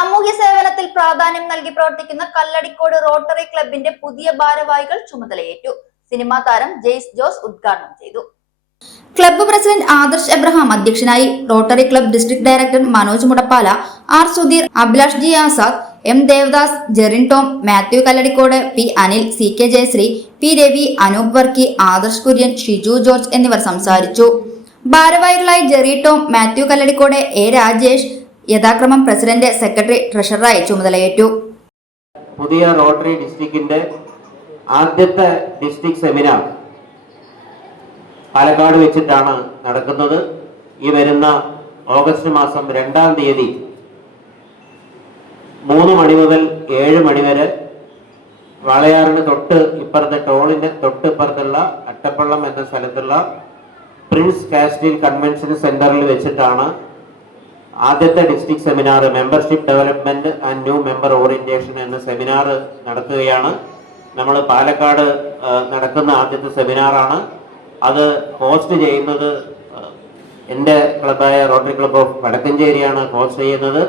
സാമൂഹ്യ സേവനത്തിൽ പ്രാധാന്യം നൽകി പ്രവർത്തിക്കുന്ന കല്ലടിക്കോട് റോട്ടറി ക്ലബിന്റെ പുതിയ ഭാരവാഹികൾ ചുമതലയേറ്റു. സിനിമാ താരം ജെയ്സ് ജോസ് ഉദ്ഘാടനം ചെയ്തു. ക്ലബ്ബ് പ്രസിഡന്റ് ആദർശ് എബ്രഹാം അധ്യക്ഷനായി. Rotary club district director Manoj Mudappala, R Sudheer, Abhilash G Azad, M Devadas, Jerin Tom, Mathew Kalladikode, P Anil, C K Jayashree, P Ravi, Anoop Varkey, Adarsh Kurian, Shiju George എന്നിവർ സംസാരിച്ചു. ഭാരവാഹികളായി ജെറി ടോം, മാത്യു കല്ലടിക്കോട്, എ രാജേഷ് യഥാക്രമം പ്രസിഡന്റ്, സെക്രട്ടറി, ട്രഷററായി ചുമതലയേറ്റു. പുതിയ റോട്ടറി ഡിസ്ട്രിക്റ്റിന്റെ ആദ്യത്തെ ഡിസ്ട്രിക്ട് സെമിനാർ പാലക്കാട് വെച്ചിട്ടാണ് നടക്കുന്നത്. ഈ വരുന്ന ഓഗസ്റ്റ് മാസം 2-ാം തീയതി 3 മണി മുതൽ 7 മണി വരെ വാളയാറിന് തൊട്ട് ഇപ്പുറത്തെ ടോളിന്റെ തൊട്ടിപ്പുറത്തുള്ള അട്ടപ്പള്ളം എന്ന സ്ഥലത്തുള്ള പ്രിൻസ് കാസ്റ്റിൽ കൺവെൻഷൻ സെന്ററിൽ വെച്ചിട്ടാണ് ആദ്യത്തെ district seminar membership development and new member orientation എന്ന സെമിനാർ നടത്തുകയാണ്. നമ്മൾ പാലക്കാട് നടക്കുന്ന ആദ്യത്തെ സെമിനാറാണ്. അത് ഹോസ്റ്റ് ചെയ്യുന്നത് എൻ്റെ ക്ലബായ റോട്ടറി ക്ലബ് ഓഫ് വടക്കഞ്ചേരിയാണ് ഹോസ്റ്റ് ചെയ്യുന്നത്.